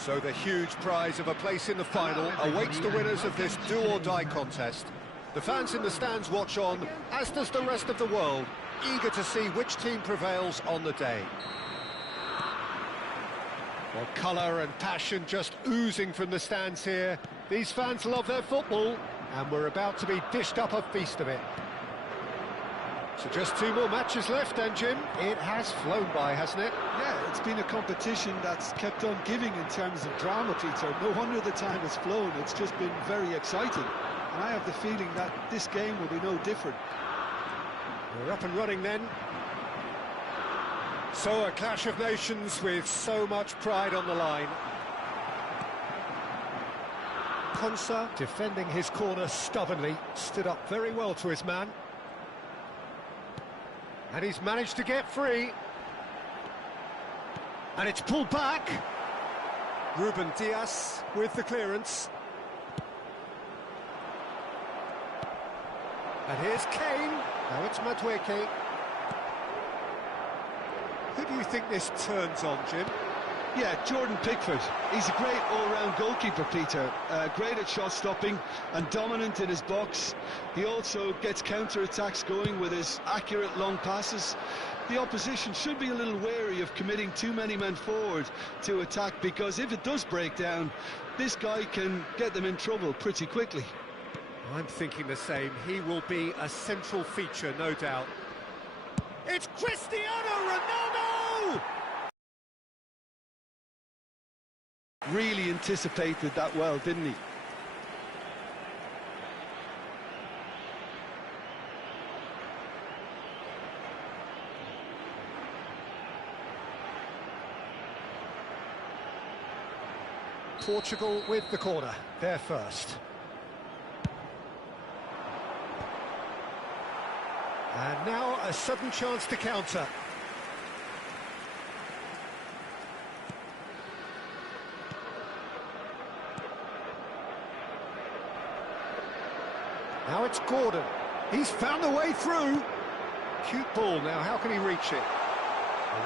So the huge prize of a place in the final awaits the winners of this do-or-die contest. The fans in the stands watch on, as does the rest of the world, eager to see which team prevails on the day. Well, colour and passion just oozing from the stands here. These fans love their football, and we're about to be dished up a feast of it. So just 2 more matches left then, Jim. It has flown by, hasn't it? Yeah, it's been a competition that's kept on giving in terms of drama, Peter. No wonder the time has flown. It's just been very exciting. And I have the feeling that this game will be no different. We're up and running then. So a clash of nations with so much pride on the line. Konsa, defending his corner stubbornly, stood up very well to his man. And he's managed to get free. And it's pulled back. Ruben Dias with the clearance. And here's Kane. Now it's Madueke. Who do you think this turns on, Jim? Yeah, Jordan Pickford. He's a great all-round goalkeeper, Peter. Great at shot stopping and dominant in his box. He also gets counter-attacks going with his accurate long passes. The opposition should be a little wary of committing too many men forward to attack, because if it does break down, this guy can get them in trouble pretty quickly. I'm thinking the same. He will be a central feature, no doubt. It's Cristiano Ronaldo! Really anticipated that well, didn't he? Portugal with the corner, they're first. And now a sudden chance to counter. Now it's Gordon. He's found the way through. Cute ball now, how can he reach it?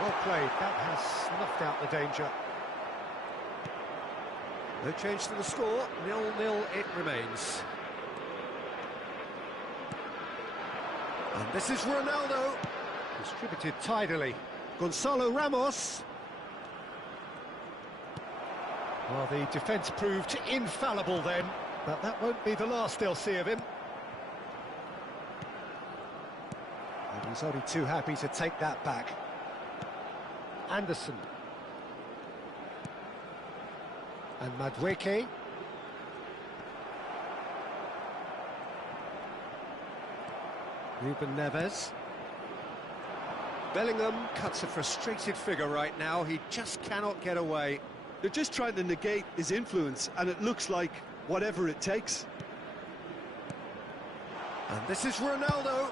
Well played, that has snuffed out the danger. No change to the score, 0-0 it remains. And this is Ronaldo. Distributed tidily. Gonzalo Ramos. Well, the defence proved infallible then, but that won't be the last they'll see of him. And he's only too happy to take that back. Anderson. And Madueke. Ruben Neves. Bellingham cuts a frustrated figure right now. He just cannot get away. They're just trying to negate his influence, and it looks like whatever it takes. And this is Ronaldo.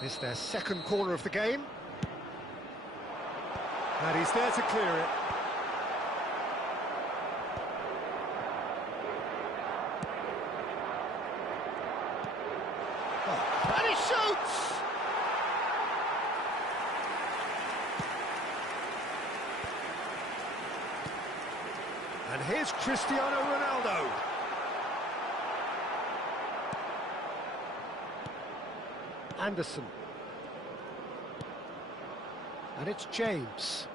It's their second corner of the game. And he's there to clear it. Oh, and he shoots! And here's Cristiano Ronaldo. Anderson. And it's James.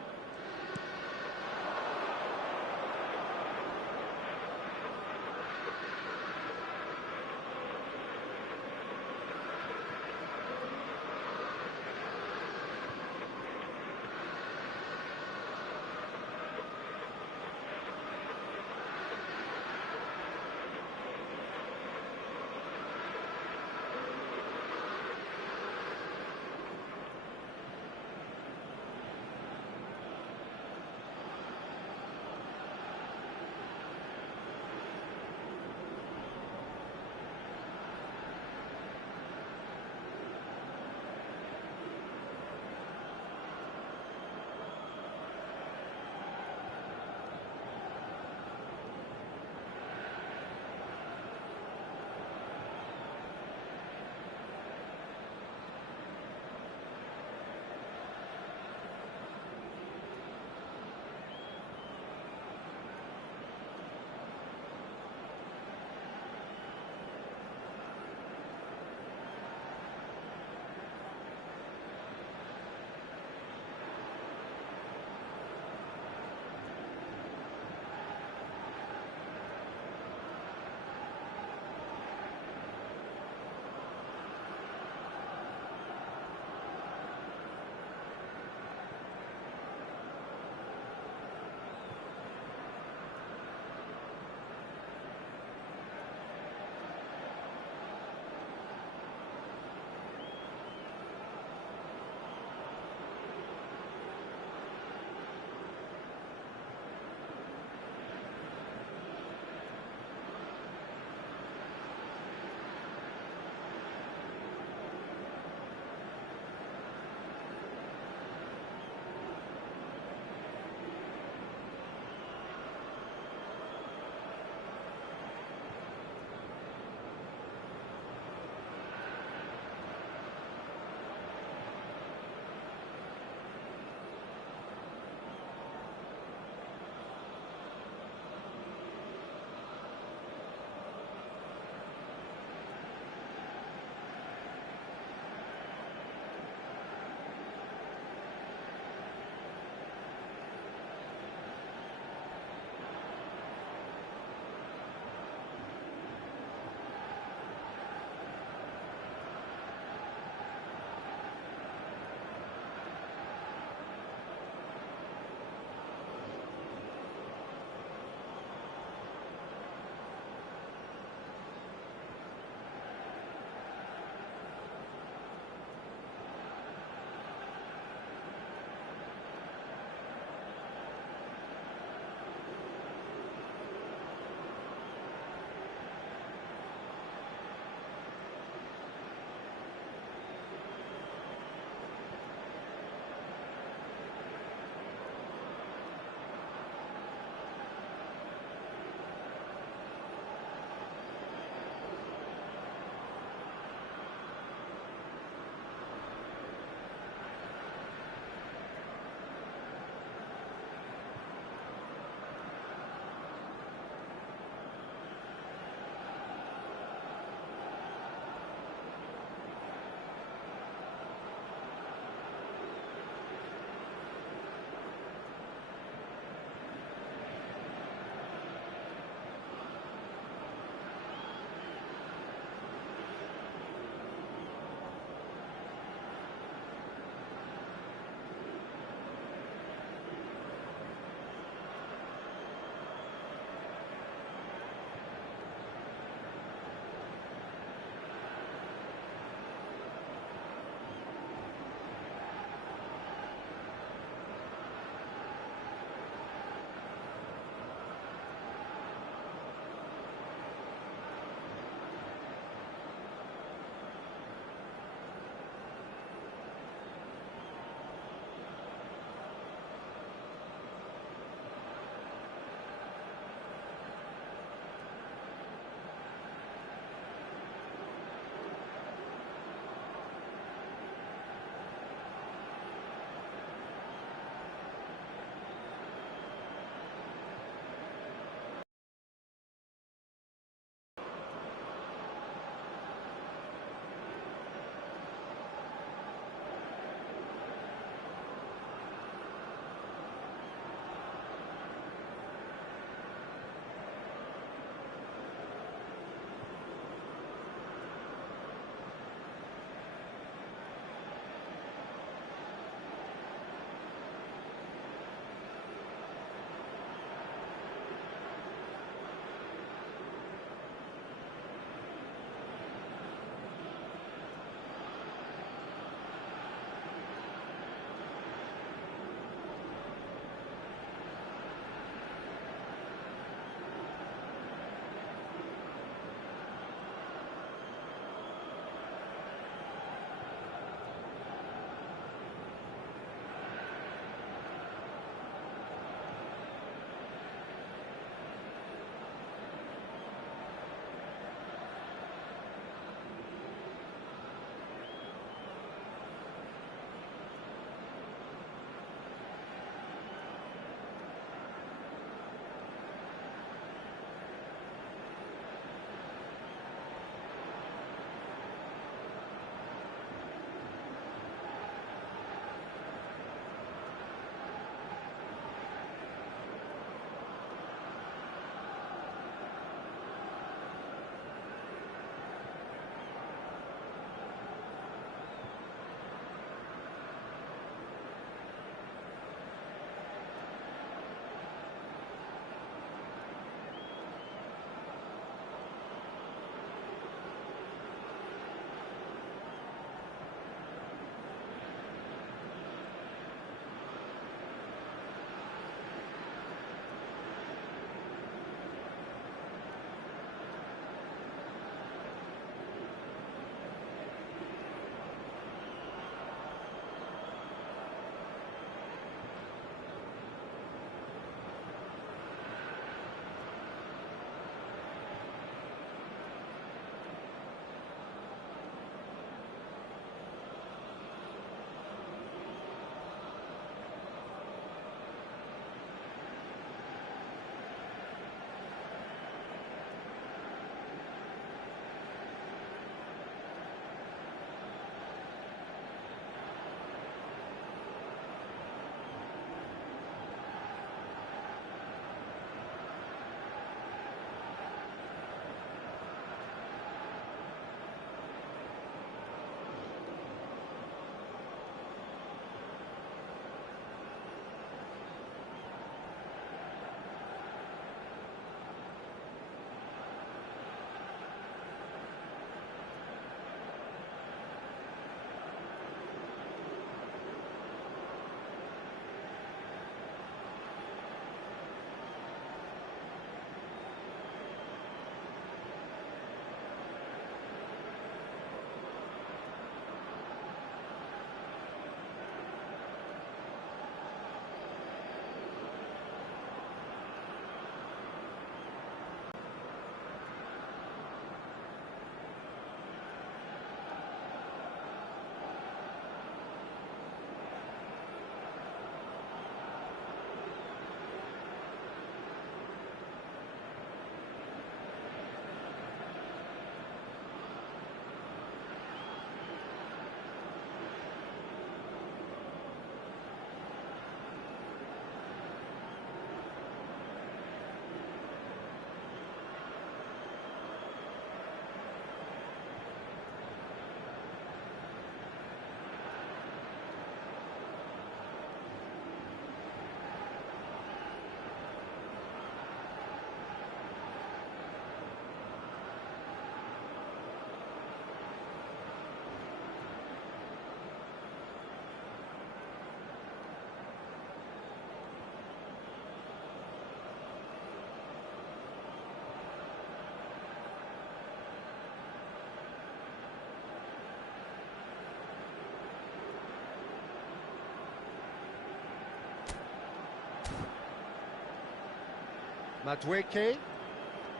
Madueke.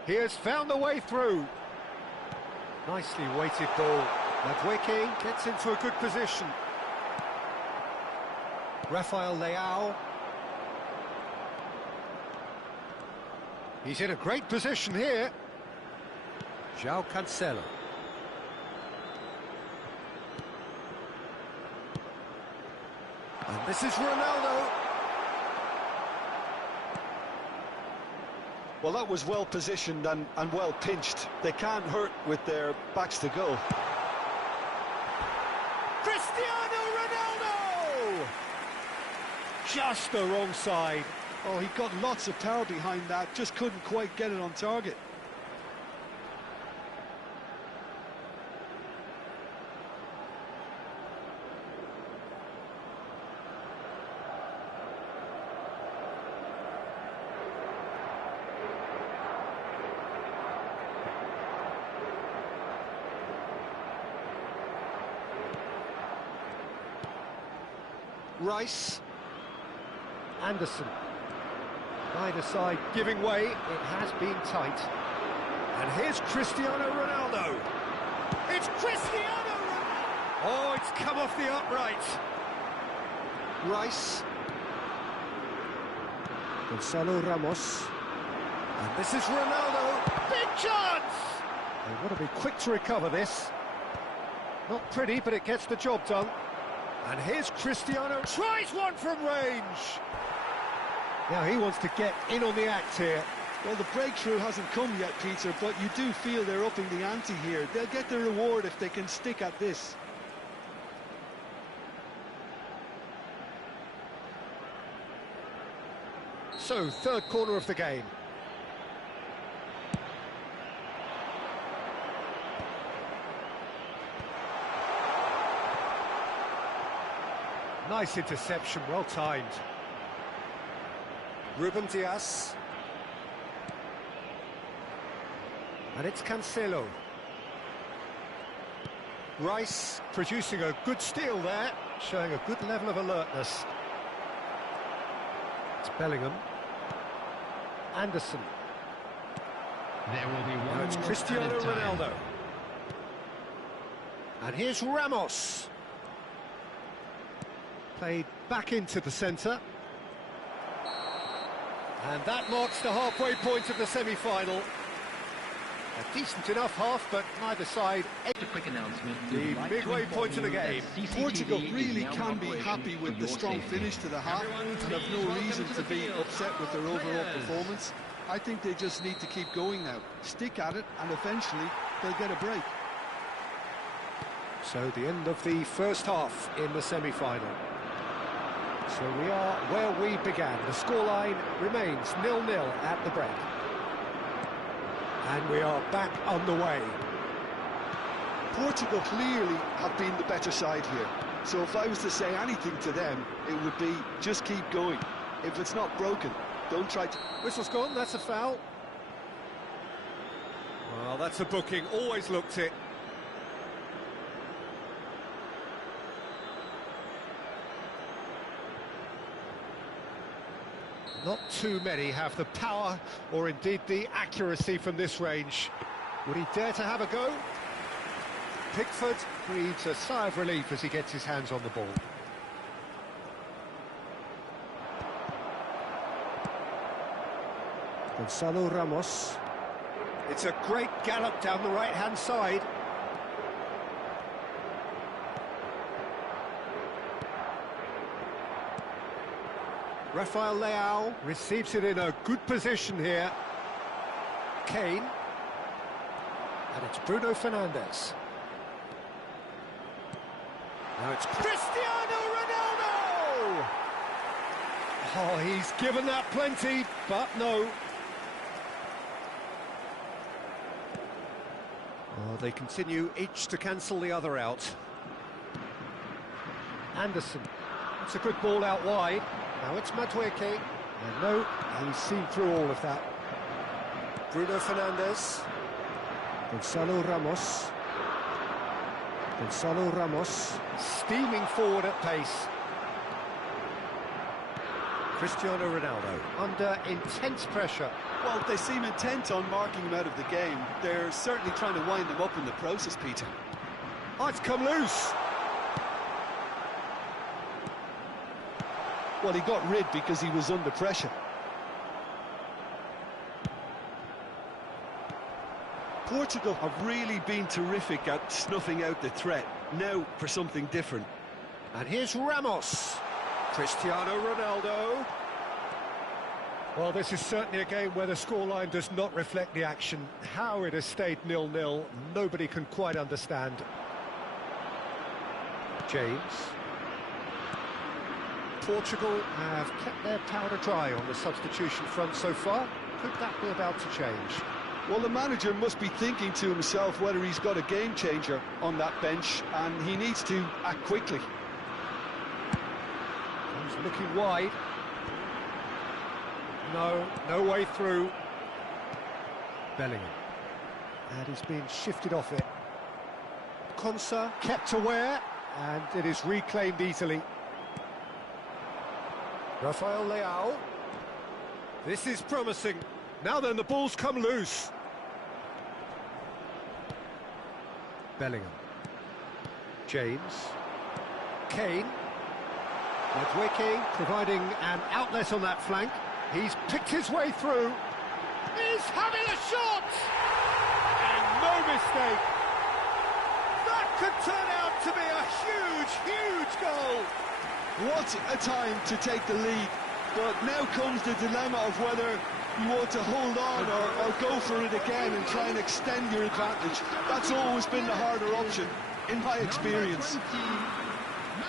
He has found the way through. Nicely weighted ball. Madueke gets into a good position. Rafael Leao. He's in a great position here. João Cancelo. And this is Ronaldo. Well, that was well positioned and well pinched. They can't hurt with their backs to goal. Cristiano Ronaldo! Just the wrong side. Oh, he got lots of power behind that, just couldn't quite get it on target. Rice. Anderson. Either side giving way, it has been tight. And here's Cristiano Ronaldo. It's Cristiano Ronaldo! Oh, it's come off the upright. Rice. Gonzalo Ramos. And this is Ronaldo. Big chance! They want to be quick to recover this. Not pretty, but it gets the job done. And here's Cristiano, tries one from range. Now he wants to get in on the act here. Well, the breakthrough hasn't come yet, Peter, but you do feel they're upping the ante here. They'll get the reward if they can stick at this. So, third corner of the game. Nice interception, well timed. Ruben Dias. And it's Cancelo. Rice producing a good steal there, showing a good level of alertness. It's Bellingham. Anderson. There will be one. Now it's Cristiano Ronaldo. And here's Ramos. Played back into the centre. And that marks the halfway point of the semi-final. A decent enough half, but neither side. A quick announcement. The midway point of the game. Portugal really can be happy with the strong finish to the half and have no reason to be upset with their overall performance. I think they just need to keep going now. Stick at it, and eventually they'll get a break. So the end of the first half in the semi-final. So we are where we began. The scoreline remains 0-0 at the break. And we are back underway. Portugal clearly have been the better side here. So if I was to say anything to them, it would be just keep going. If it's not broken, don't try to... Whistle's gone, that's a foul. Well, that's a booking, always looked it. Not too many have the power or indeed the accuracy from this range. Would he dare to have a go? Pickford breathes a sigh of relief as he gets his hands on the ball. Gonzalo Ramos. It's a great gallop down the right-hand side. Rafael Leao receives it in a good position here. Kane. And it's Bruno Fernandes. Now it's Cristiano Ronaldo! Oh, he's given that plenty, but no. Oh, they continue each to cancel the other out. Anderson. It's a good ball out wide. Now it's Madueke, and no, he's seen through all of that. Bruno Fernandes. Gonzalo Ramos. Gonzalo Ramos. Steaming forward at pace. Cristiano Ronaldo under intense pressure. Well, they seem intent on marking him out of the game. They're certainly trying to wind him up in the process, Peter. Oh, it's come loose. Well, he got rid because he was under pressure. Portugal have really been terrific at snuffing out the threat. Now for something different. And here's Ramos. Cristiano Ronaldo. Well, this is certainly a game where the scoreline does not reflect the action. How it has stayed 0-0, nobody can quite understand. James. Portugal have kept their powder dry on the substitution front so far. Could that be about to change? Well, the manager must be thinking to himself whether he's got a game changer on that bench, and he needs to act quickly. He's looking wide. No way through. Bellingham. And he's been shifted off it. Konsa kept aware, and it is reclaimed easily. Rafael Leao. This is promising. Now then, the ball's come loose. Bellingham. James. Kane. Madueke providing an outlet on that flank. He's picked his way through. He's having a shot! And no mistake. That could turn out to be a huge goal. What a time to take the lead. But now comes the dilemma of whether you want to hold on or go for it again and try and extend your advantage. That's always been the harder option, in my experience.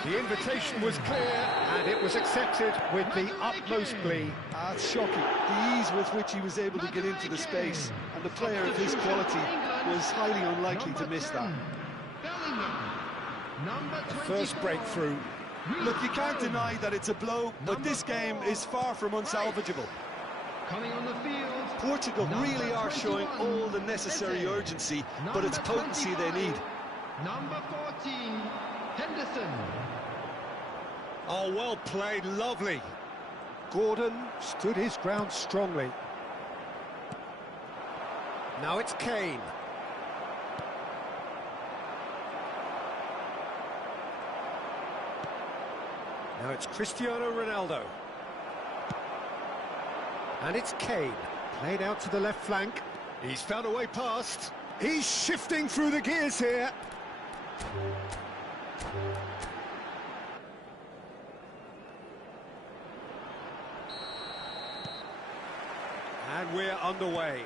The invitation was clear, and it was accepted with the utmost glee. That's shocking. The ease with which he was able to get into the space, and the player of his quality was highly unlikely to miss that. The first breakthrough. Look, you can't deny that it's a blow, but this game is far from unsalvageable. Coming on the field. Portugal really are showing all the necessary urgency, but it's potency they need. Number 14, Henderson. Oh, well played, lovely. Gordon stood his ground strongly. Now it's Kane. Now it's Cristiano Ronaldo. And it's Kane. Played out to the left flank. He's found a way past. He's shifting through the gears here. And we're underway.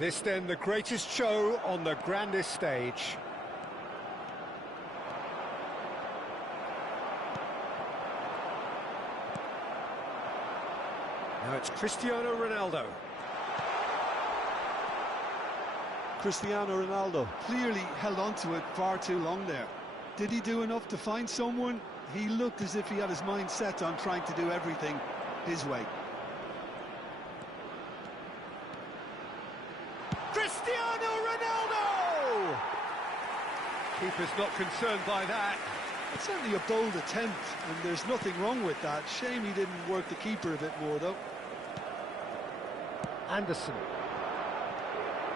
This then the greatest show on the grandest stage. Now it's Cristiano Ronaldo. Cristiano Ronaldo clearly held on to it far too long there. Did he do enough to find someone? He looked as if he had his mind set on trying to do everything his way. Cristiano Ronaldo! Keeper's not concerned by that. It's certainly a bold attempt, and there's nothing wrong with that. Shame he didn't work the keeper a bit more, though. Anderson.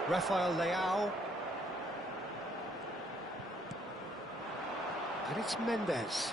Rafael Leao. And it's Mendes.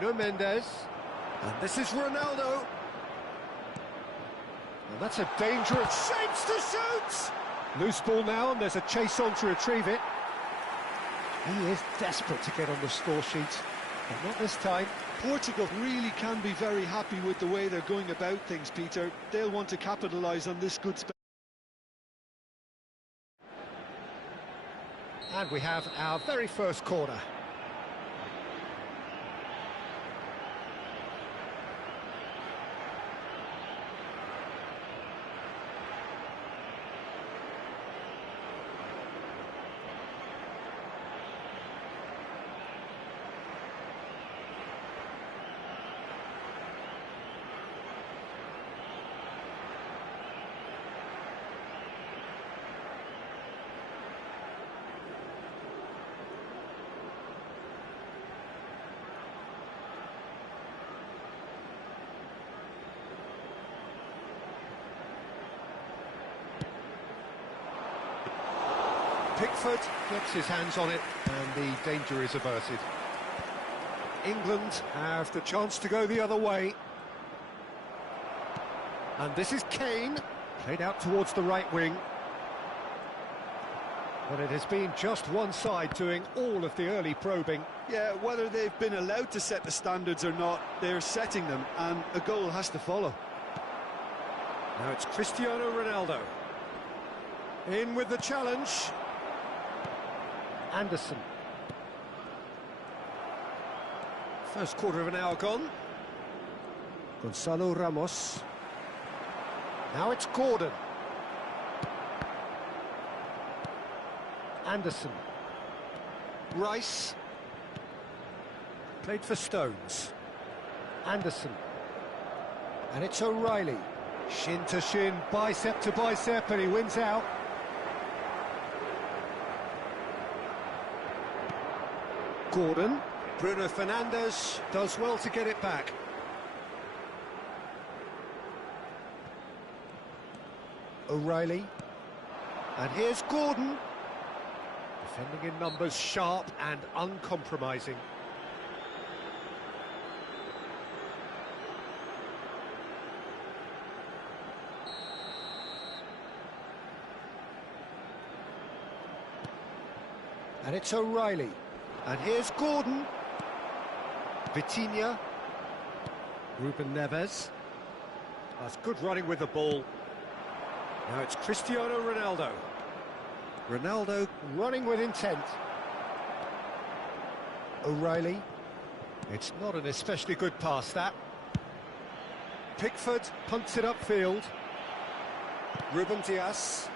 Nuno Mendes. And this is Ronaldo. And that's a dangerous shapes to shoot! Loose ball now, and there's a chase on to retrieve it. He is desperate to get on the score sheet, but not this time. Portugal really can be very happy with the way they're going about things, Peter. They'll want to capitalise on this good spell. And we have our very first corner. Pickford gets his hands on it, and the danger is averted. England have the chance to go the other way. And this is Kane, played out towards the right wing. But it has been just one side doing all of the early probing. Yeah, whether they've been allowed to set the standards or not, they're setting them, and a goal has to follow. Now it's Cristiano Ronaldo. In with the challenge. Anderson. First quarter of an hour gone. Gonzalo Ramos. Now it's Gordon. Anderson. Rice. Played for Stones. Anderson. And it's O'Reilly. Shin to shin, bicep to bicep, and he wins out. Gordon. Bruno Fernandes does well to get it back. O'Reilly. And here's Gordon. Defending in numbers, sharp and uncompromising. And it's O'Reilly. And here's Gordon. Vitinha. Ruben Neves. That's good running with the ball. Now it's Cristiano Ronaldo. Ronaldo running with intent. O'Reilly. It's not an especially good pass, that. Pickford punts it upfield. Ruben Dias.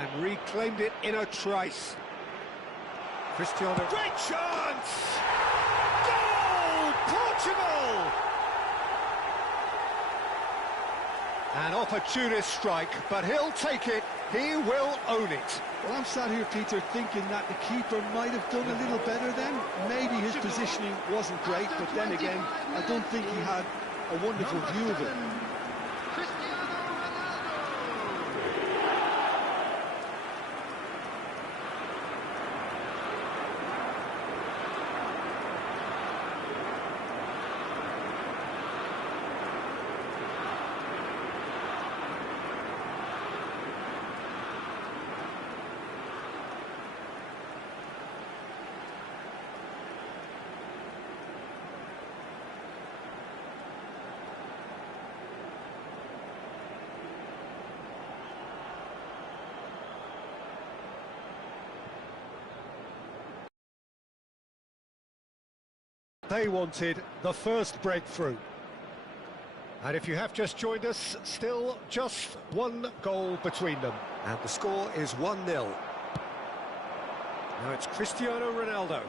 And reclaimed it in a trice. Cristiano. Great chance! Goal! Portugal! An opportunist strike, but he'll take it. He will own it. Well, I'm sat here, Peter, thinking that the keeper might have done a little better then. Maybe his positioning wasn't great, but then again, I don't think he had a wonderful view of it. They wanted the first breakthrough. And if you have just joined us, still just one goal between them. And the score is 1-0. Now it's Cristiano Ronaldo.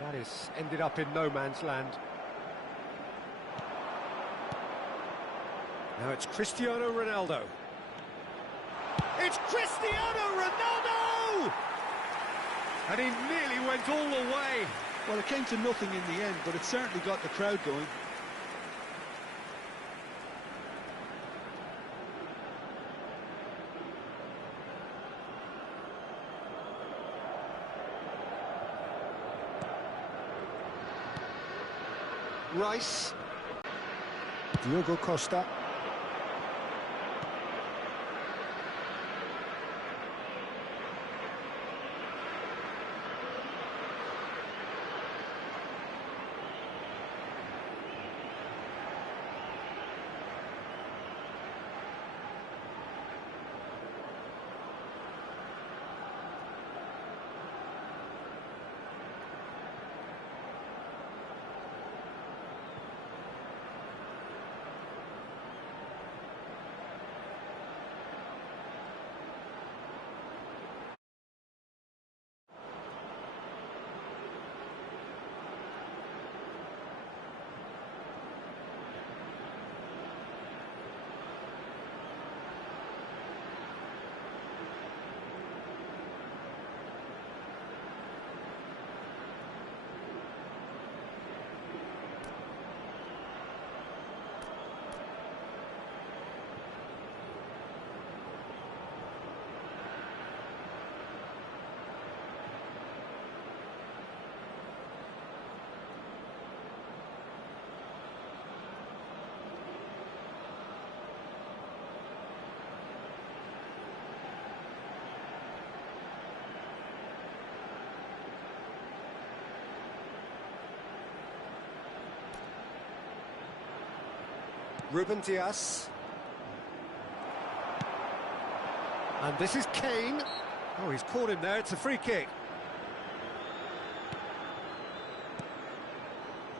That is ended up in no man's land. Now it's Cristiano Ronaldo. It's Cristiano Ronaldo! And he nearly went all the way. Well, it came to nothing in the end, but it certainly got the crowd going. Rice. Diogo Costa. Ruben Dias. And this is Kane. Oh, he's caught him there, it's a free kick.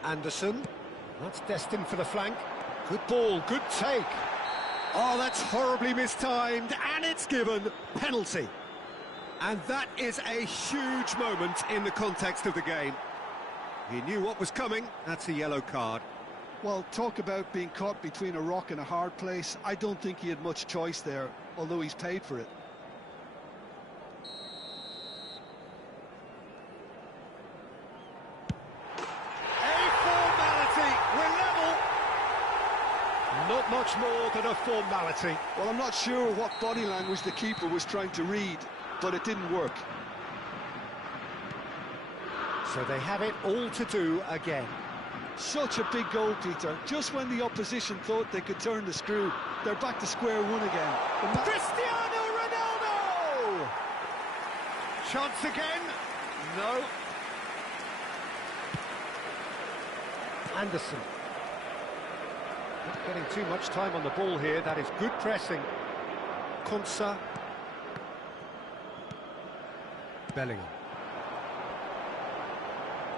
Anderson. That's destined for the flank. Good ball, good take. Oh, that's horribly mistimed, and it's given. Penalty. And that is a huge moment in the context of the game. He knew what was coming, that's a yellow card. Well, talk about being caught between a rock and a hard place. I don't think he had much choice there, although he's paid for it. A formality, we're level. Not much more than a formality. Well, I'm not sure what body language the keeper was trying to read, but it didn't work. So they have it all to do again. Such a big goal, Peter. Just when the opposition thought they could turn the screw, they're back to square one again. Cristiano Ronaldo! Chance again? No. Anderson. Not getting too much time on the ball here. That is good pressing. Konsa. Bellingham.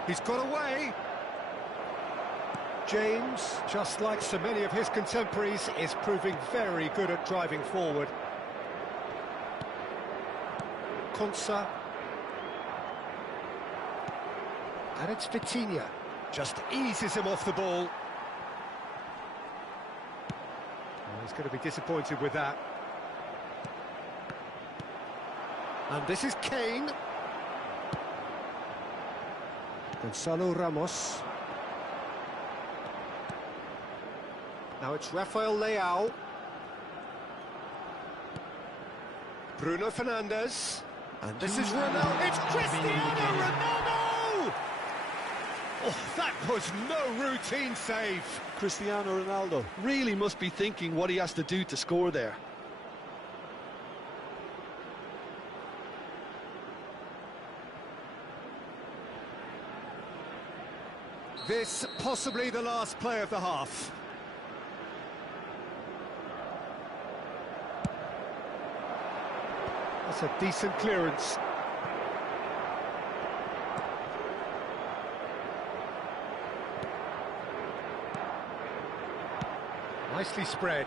He's got away. James, just like so many of his contemporaries, is proving very good at driving forward. Konsa. And it's Vitinha. Just eases him off the ball. Oh, he's going to be disappointed with that. And this is Kane. Gonzalo Ramos. Now it's Rafael Leao. Bruno Fernandes. And this is Ronaldo. It's Cristiano Ronaldo! Oh, that was no routine save. Cristiano Ronaldo really must be thinking what he has to do to score there. This possibly the last play of the half. That's a decent clearance. Nicely spread.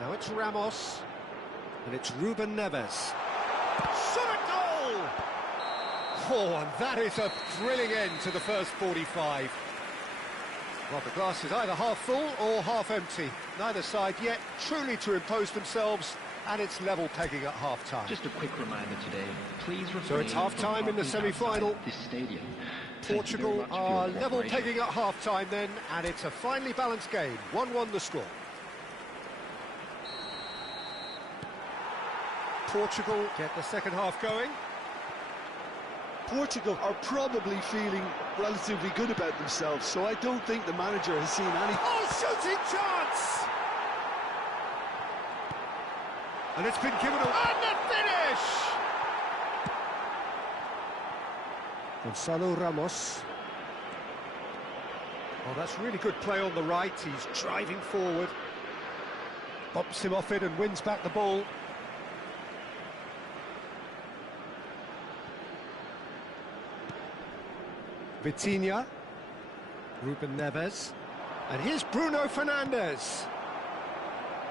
Now it's Ramos. And it's Ruben Neves. Shot a goal! Oh, and that is a thrilling end to the first 45. Well, the glass is either half full or half empty. Neither side yet truly to impose themselves, and it's level pegging at half-time. Just a quick reminder today, please refrain So it's half-time in the semi-final. This stadium. Portugal are level pegging at half-time then, and it's a finely balanced game. 1-1 the score. Portugal get the second half going. Portugal are probably feeling relatively good about themselves, so I don't think the manager has seen any... Oh, shooting chance! And it's been given away. And the finish! Gonzalo Ramos. Oh, that's really good play on the right. He's driving forward. Bumps him off it and wins back the ball. Vitinha. Ruben Neves. And here's Bruno Fernandes.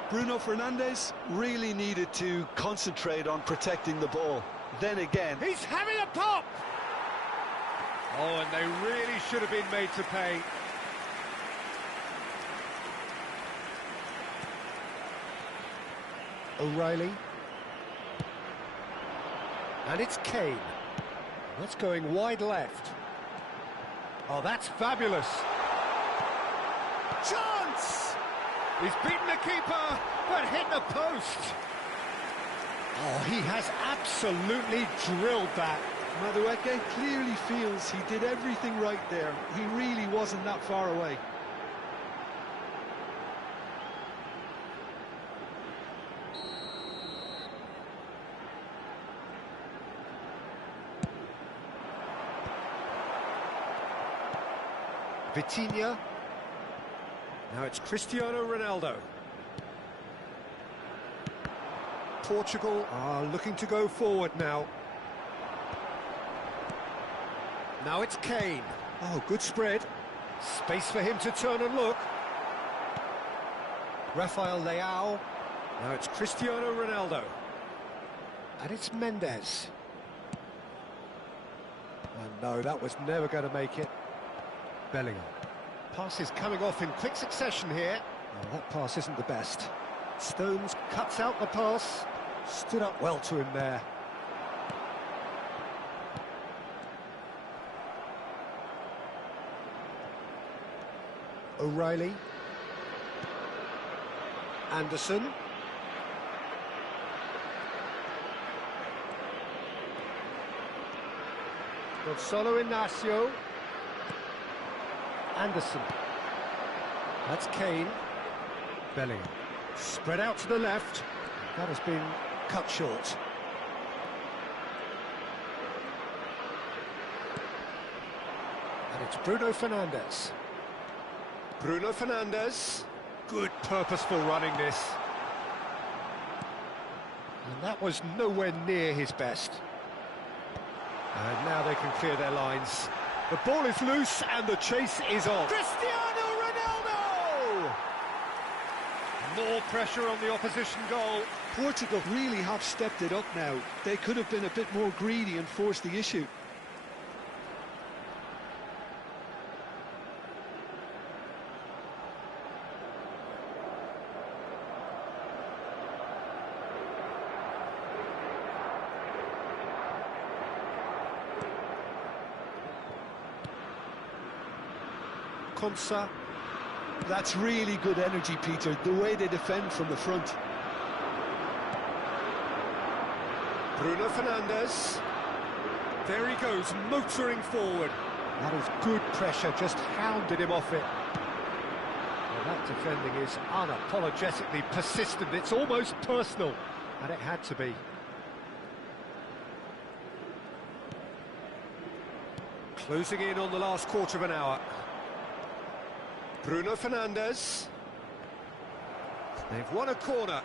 Bruno Fernandes really needed to concentrate on protecting the ball. Then again... He's having a pop! Oh, and they really should have been made to pay. O'Reilly. And it's Kane. That's going wide left. Oh, that's fabulous. Chance! He's beaten the keeper, but hit the post. Oh, he has absolutely drilled that. Madueke clearly feels he did everything right there. He really wasn't that far away. Vitinha. Now it's Cristiano Ronaldo. Portugal are looking to go forward now. Now it's Kane. Oh, good spread. Space for him to turn and look. Rafael Leao. Now it's Cristiano Ronaldo. And it's Mendes. Oh no, that was never going to make it. Bellingham. Pass is coming off in quick succession here. Oh, that pass isn't the best. Stones cuts out the pass. Stood up well to him there. O'Reilly. Anderson. Gonzalo Inacio. Anderson. That's Kane. Bellingham. Spread out to the left. That has been cut short. And it's Bruno Fernandes. Bruno Fernandes. Good purposeful running this. And that was nowhere near his best. And now they can clear their lines. The ball is loose and the chase is on. Cristiano Ronaldo! More pressure on the opposition goal. Portugal really have stepped it up now. They could have been a bit more greedy and forced the issue. Konsa. That's really good energy, Peter, the way they defend from the front. Bruno Fernandes. There he goes, motoring forward. That is good pressure, just hounded him off it. Well, that defending is unapologetically persistent. It's almost personal, and it had to be. Closing in on the last quarter of an hour. Bruno Fernandes. They've won a corner.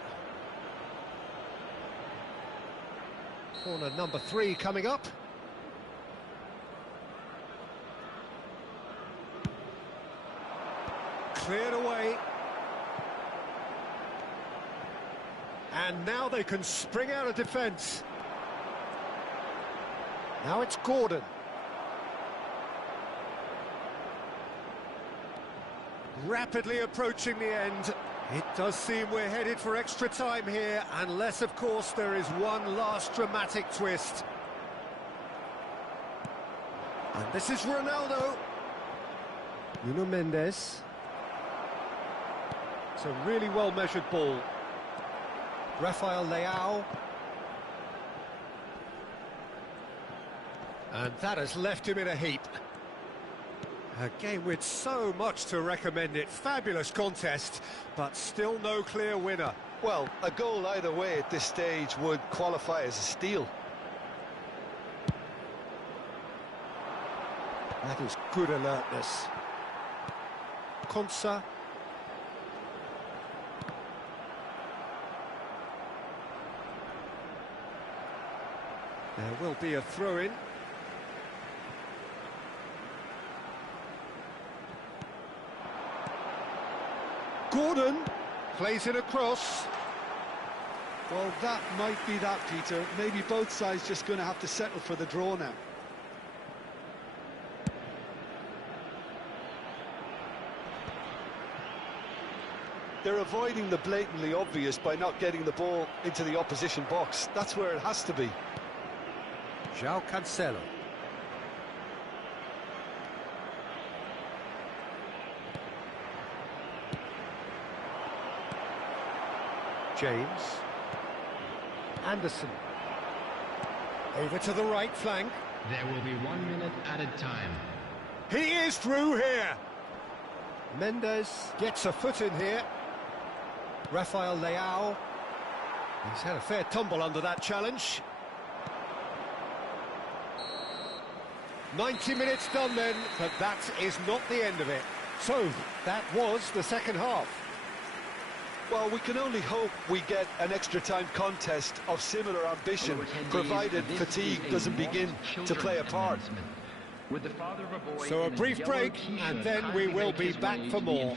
Corner number 3 coming up. Cleared away. And now they can spring out of defence. Now it's Gordon. Rapidly approaching the end. It does seem we're headed for extra time here, unless, of course, there is one last dramatic twist. And this is Ronaldo. Nuno Mendes. It's a really well-measured ball. Rafael Leao. And that has left him in a heap. A game with so much to recommend it. Fabulous contest, but still no clear winner. Well, a goal either way at this stage would qualify as a steal. That is good alertness. Konsa. There will be a throw-in. Gordon plays it across. Well, that might be that, Peter. Maybe both sides just going to have to settle for the draw now. They're avoiding the blatantly obvious by not getting the ball into the opposition box. That's where it has to be. João Cancelo. James. Anderson. Over to the right flank. There will be 1 minute added time. He is through here. Mendes gets a foot in here. Rafael Leao. He's had a fair tumble under that challenge. 90 minutes done then, but that is not the end of it. So, that was the second half. Well, we can only hope we get an extra-time contest of similar ambition, provided fatigue doesn't begin to play a part. So a brief break, and then we will be back for more.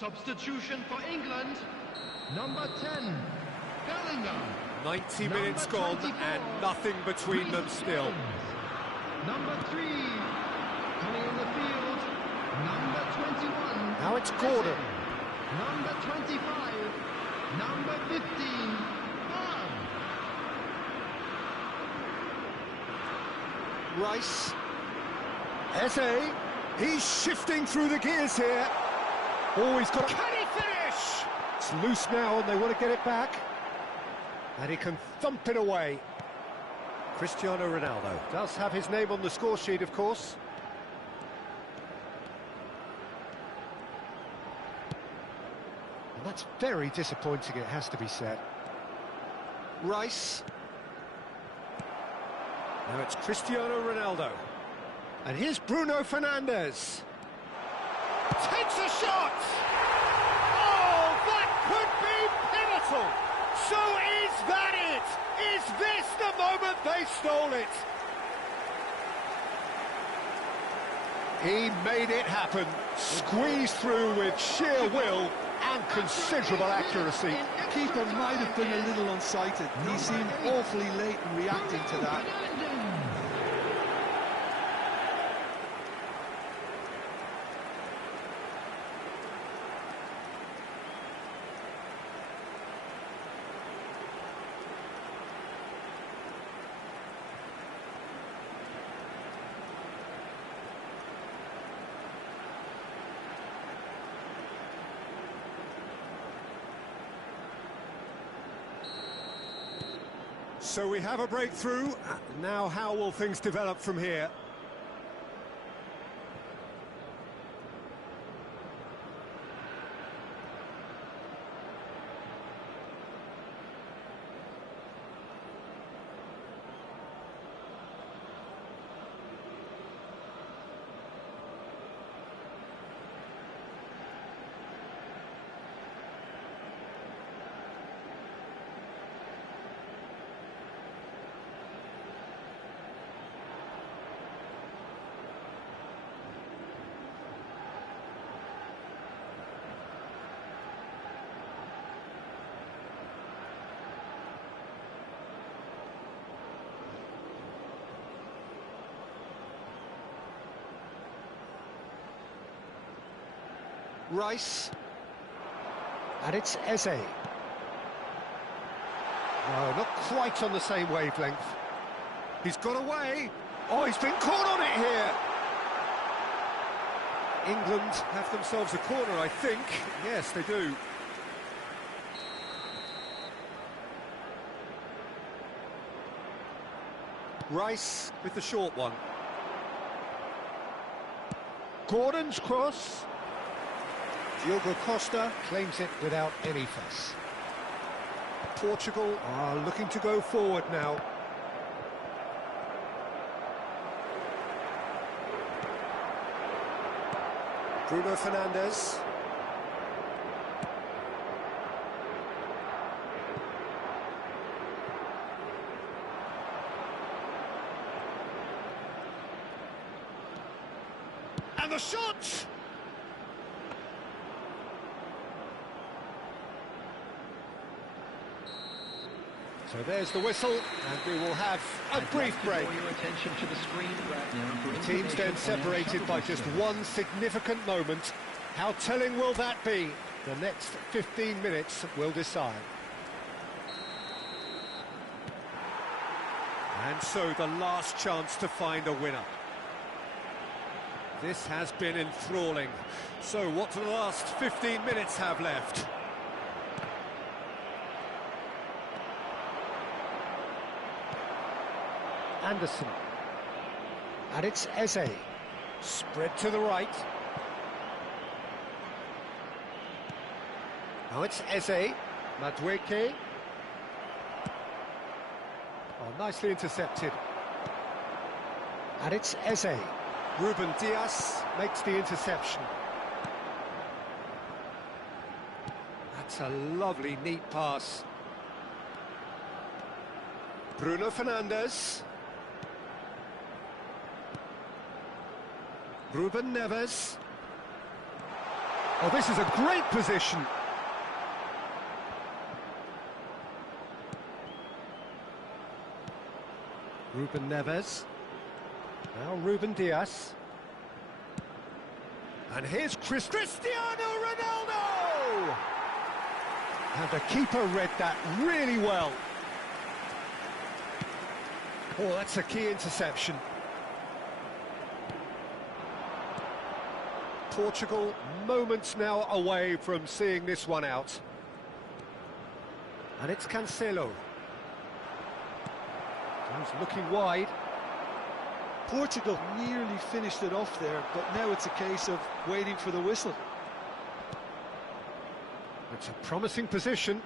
Substitution for England, number 10, Bellingham. 90 minutes gone and nothing between them still. Number 3, coming on the field, number 21. Now it's Gordon. Number 25, number 15, Bam. Rice. Eze. He's shifting through the gears here. Oh, he's got... Can he finish? It's loose now and they want to get it back. And he can thump it away. Cristiano Ronaldo does have his name on the score sheet, of course. And that's very disappointing, it has to be said. Rice. Now it's Cristiano Ronaldo. And here's Bruno Fernandes. Takes a shot! Oh, that could be pivotal! So is that it? Is this the moment they stole it? He made it happen, squeezed through with sheer will and considerable accuracy. Keeper might have been a little unsighted. He seemed awfully late in reacting to that. So we have a breakthrough. Now how will things develop from here? Rice. And it's Eze. No, not quite on the same wavelength. He's got away. Oh, he's been caught on it here. England have themselves a corner, I think. Yes, they do. Rice with the short one. Gordon's cross. Diogo Costa claims it without any fuss. Portugal are looking to go forward now. Bruno Fernandes. And the shot! So there's the whistle, and we will have a brief break. Draw your attention to the screen right now for The teams then information on our separated by just shuttle one significant moment. How telling will that be? The next 15 minutes will decide. And so the last chance to find a winner. This has been enthralling. So what do the last 15 minutes have left? Anderson. And it's Eze. Spread to the right. Now it's Eze. Madueke. Oh, nicely intercepted. And it's Eze. Ruben Dias makes the interception. That's a lovely, neat pass. Bruno Fernandes. Ruben Neves. Oh, this is a great position. Ruben Neves. Now Ruben Dias. And here's Cristiano Ronaldo! And the keeper read that really well. Oh, that's a key interception. Portugal moments now away from seeing this one out. And it's Cancelo. He's looking wide. Portugal nearly finished it off there, but now it's a case of waiting for the whistle. It's a promising position.